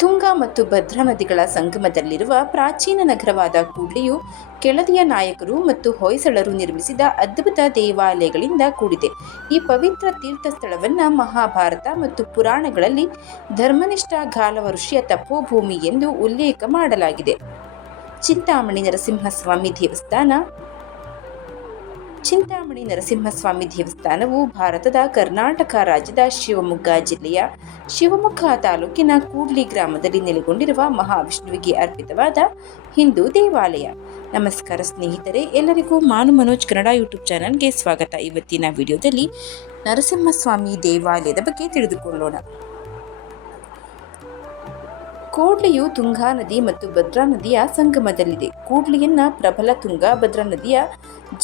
ತುಂಗಾ ಮತ್ತು ಭದ್ರಾ ನದಿಗಳ ಸಂಗಮದಲ್ಲಿರುವ ಪ್ರಾಚೀನ ನಗರವಾದ ಕೂಡ್ಲಿಯು ಕೆಳದಿಯ ನಾಯಕರು ಮತ್ತು ಹೊಯ್ಸಳರು ನಿರ್ಮಿಸಿದ ಅದ್ಭುತ ದೇವಾಲಯಗಳಿಂದ ಕೂಡಿದೆ. ಈ ಪವಿತ್ರ ತೀರ್ಥಸ್ಥಳವನ್ನು ಮಹಾಭಾರತ ಮತ್ತು ಪುರಾಣಗಳಲ್ಲಿ ಧರ್ಮನಿಷ್ಠ ಗಾಲವ ಋಷಿಯ ತಪೋಭೂಮಿ ಎಂದು ಉಲ್ಲೇಖ ಮಾಡಲಾಗಿದೆ. ಚಿಂತಾಮಣಿ ನರಸಿಂಹಸ್ವಾಮಿ ದೇವಸ್ಥಾನವು ಭಾರತದ ಕರ್ನಾಟಕ ರಾಜ್ಯದ ಶಿವಮೊಗ್ಗ ಜಿಲ್ಲೆಯ ಶಿವಮೊಗ್ಗ ತಾಲೂಕಿನ ಕೂಡ್ಲಿ ಗ್ರಾಮದಲ್ಲಿ ನೆಲೆಗೊಂಡಿರುವ ಮಹಾವಿಷ್ಣುವಿಗೆ ಅರ್ಪಿತವಾದ ಹಿಂದೂ ದೇವಾಲಯ. ನಮಸ್ಕಾರ ಸ್ನೇಹಿತರೆ, ಎಲ್ಲರಿಗೂ ಮಾನು ಮನೋಜ್ ಕನ್ನಡ ಯೂಟ್ಯೂಬ್ ಚಾನಲ್ಗೆ ಸ್ವಾಗತ. ಇವತ್ತಿನ ವಿಡಿಯೋದಲ್ಲಿ ನರಸಿಂಹಸ್ವಾಮಿ ದೇವಾಲಯದ ಬಗ್ಗೆ ತಿಳಿದುಕೊಳ್ಳೋಣ. ಕೂಡ್ಲಿಯು ತುಂಗಾ ನದಿ ಮತ್ತು ಭದ್ರಾ ನದಿಯ ಸಂಗಮದಲ್ಲಿದೆ. ಕೂಡ್ಲಿಯನ್ನ ಪ್ರಬಲ ತುಂಗಾ ಭದ್ರಾ ನದಿಯ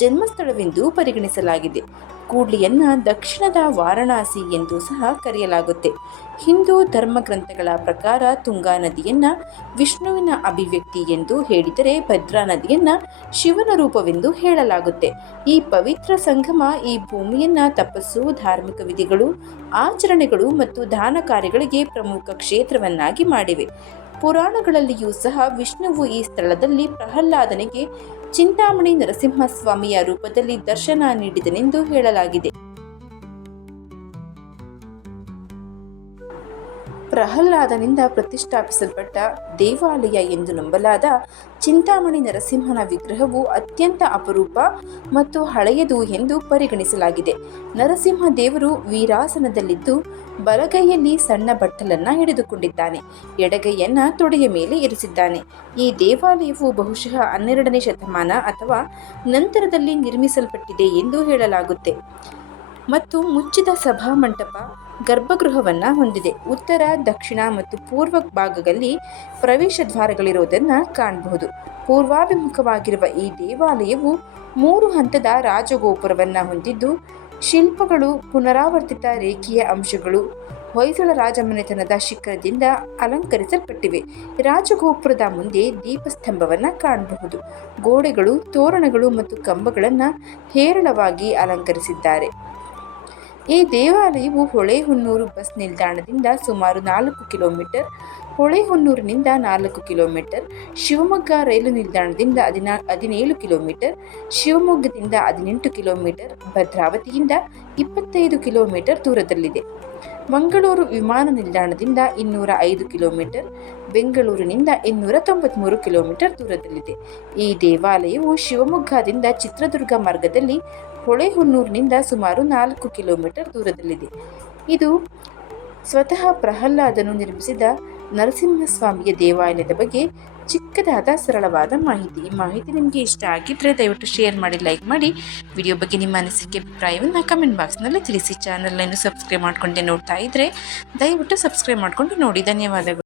ಜನ್ಮಸ್ಥಳವೆಂದು ಪರಿಗಣಿಸಲಾಗಿದೆ. ಕೂಡ್ಲಿಯನ್ನ ದಕ್ಷಿಣದ ವಾರಣಾಸಿ ಎಂದು ಸಹ ಕರೆಯಲಾಗುತ್ತೆ. ಹಿಂದೂ ಧರ್ಮಗ್ರಂಥಗಳ ಪ್ರಕಾರ ತುಂಗಾ ನದಿಯನ್ನ ವಿಷ್ಣುವಿನ ಅಭಿವ್ಯಕ್ತಿ ಎಂದು ಹೇಳಿದರೆ, ಭದ್ರಾ ನದಿಯನ್ನ ಶಿವನ ರೂಪವೆಂದು ಹೇಳಲಾಗುತ್ತೆ. ಈ ಪವಿತ್ರ ಸಂಗಮ ಈ ಭೂಮಿಯನ್ನ ತಪಸ್ಸು, ಧಾರ್ಮಿಕ ವಿಧಿಗಳು, ಆಚರಣೆಗಳು ಮತ್ತು ದಾನ ಕಾರ್ಯಗಳಿಗೆ ಪ್ರಮುಖ ಕ್ಷೇತ್ರವನ್ನಾಗಿ ಮಾಡಿವೆ. ಪುರಾಣಗಳಲ್ಲಿಯೂ ಸಹ ವಿಷ್ಣುವು ಈ ಸ್ಥಳದಲ್ಲಿ ಪ್ರಹ್ಲಾದನಿಗೆ ಚಿಂತಾಮಣಿ ನರಸಿಂಹಸ್ವಾಮಿಯ ರೂಪದಲ್ಲಿ ದರ್ಶನ ನೀಡಿದನೆಂದು ಹೇಳಲಾಗಿದೆ. ಪ್ರಹ್ಲಾದನಿಂದ ಪ್ರತಿಷ್ಠಾಪಿಸಲ್ಪಟ್ಟ ದೇವಾಲಯ ಎಂದು ನಂಬಲಾದ ಚಿಂತಾಮಣಿ ನರಸಿಂಹನ ವಿಗ್ರಹವು ಅತ್ಯಂತ ಅಪರೂಪ ಮತ್ತು ಹಳೆಯದು ಎಂದು ಪರಿಗಣಿಸಲಾಗಿದೆ. ನರಸಿಂಹ ದೇವರು ವೀರಾಸನದಲ್ಲಿದ್ದು ಬಲಗೈಯಲ್ಲಿ ಸಣ್ಣ ಬಟ್ಟಲನ್ನು ಹಿಡಿದುಕೊಂಡಿದ್ದಾನೆ, ಎಡಗೈಯನ್ನ ತೊಡೆಯ ಮೇಲೆ ಇರಿಸಿದ್ದಾನೆ. ಈ ದೇವಾಲಯವು ಬಹುಶಃ 12ನೇ ಶತಮಾನ ಅಥವಾ ನಂತರದಲ್ಲಿ ನಿರ್ಮಿಸಲ್ಪಟ್ಟಿದೆ ಎಂದು ಹೇಳಲಾಗುತ್ತೆ ಮತ್ತು ಮುಚ್ಚಿದ ಸಭಾಮಂಟಪ ಗರ್ಭಗೃಹವನ್ನು ಹೊಂದಿದೆ. ಉತ್ತರ, ದಕ್ಷಿಣ ಮತ್ತು ಪೂರ್ವ ಭಾಗಗಳಲ್ಲಿ ಪ್ರವೇಶ ದ್ವಾರಗಳಿರುವುದನ್ನು ಕಾಣಬಹುದು. ಪೂರ್ವಾಭಿಮುಖವಾಗಿರುವ ಈ ದೇವಾಲಯವು 3 ಹಂತದ ರಾಜಗೋಪುರವನ್ನು ಹೊಂದಿದ್ದು, ಶಿಲ್ಪಗಳು ಪುನರಾವರ್ತಿತ ರೇಖೀಯ ಅಂಶಗಳು ಹೊಯ್ಸಳ ರಾಜಮನೆತನದ ಶಿಖರದಿಂದ ಅಲಂಕರಿಸಲ್ಪಟ್ಟಿವೆ. ರಾಜಗೋಪುರದ ಮುಂದೆ ದೀಪಸ್ತಂಭವನ್ನು ಕಾಣಬಹುದು. ಗೋಡೆಗಳು, ತೋರಣಗಳು ಮತ್ತು ಕಂಬಗಳನ್ನು ಹೇರಳವಾಗಿ ಅಲಂಕರಿಸಿದ್ದಾರೆ. ಈ ದೇವಾಲಯವು ಹೊಳೆಹೊನ್ನೂರು ಬಸ್ ನಿಲ್ದಾಣದಿಂದ ಸುಮಾರು 4 ಕಿಲೋಮೀಟರ್, ಹೊಳೆಹೊನ್ನೂರಿನಿಂದ 4 ಕಿಲೋಮೀಟರ್, ಶಿವಮೊಗ್ಗ ರೈಲು ನಿಲ್ದಾಣದಿಂದ 17 ಕಿಲೋಮೀಟರ್, ಶಿವಮೊಗ್ಗದಿಂದ 18 ಕಿಲೋಮೀಟರ್, ಭದ್ರಾವತಿಯಿಂದ 25 ಕಿಲೋಮೀಟರ್ ದೂರದಲ್ಲಿದೆ. ಮಂಗಳೂರು ವಿಮಾನ ನಿಲ್ದಾಣದಿಂದ 205 ಕಿಲೋಮೀಟರ್, ಬೆಂಗಳೂರಿನಿಂದ 293 ಕಿಲೋಮೀಟರ್ ದೂರದಲ್ಲಿದೆ. ಈ ದೇವಾಲಯವು ಶಿವಮೊಗ್ಗದಿಂದ ಚಿತ್ರದುರ್ಗ ಮಾರ್ಗದಲ್ಲಿ ಹೊಳೆಹೊನ್ನೂರಿನಿಂದ ಸುಮಾರು 4 ಕಿಲೋಮೀಟರ್ ದೂರದಲ್ಲಿದೆ. ಇದು ಸ್ವತಃ ಪ್ರಹ್ಲಾದನು ನಿರ್ಮಿಸಿದ ನರಸಿಂಹಸ್ವಾಮಿಯ ದೇವಾಲಯದ ಬಗ್ಗೆ ಚಿಕ್ಕದಾದ ಸರಳವಾದ ಮಾಹಿತಿ. ಈ ಮಾಹಿತಿ ನಿಮಗೆ ಇಷ್ಟ ಆಗಿದ್ದರೆ ದಯವಿಟ್ಟು ಶೇರ್ ಮಾಡಿ, ಲೈಕ್ ಮಾಡಿ. ವಿಡಿಯೋ ಬಗ್ಗೆ ನಿಮ್ಮ ಅನಿಸಿಕೆ, ಅಭಿಪ್ರಾಯವನ್ನು ಕಮೆಂಟ್ ಬಾಕ್ಸ್ನಲ್ಲಿ ತಿಳಿಸಿ. ಚಾನಲ್ನ ಸಬ್ಸ್ಕ್ರೈಬ್ ಮಾಡಿಕೊಂಡೆ ನೋಡ್ತಾ ಇದ್ದರೆ ದಯವಿಟ್ಟು ಸಬ್ಸ್ಕ್ರೈಬ್ ಮಾಡಿಕೊಂಡು ನೋಡಿ. ಧನ್ಯವಾದಗಳು.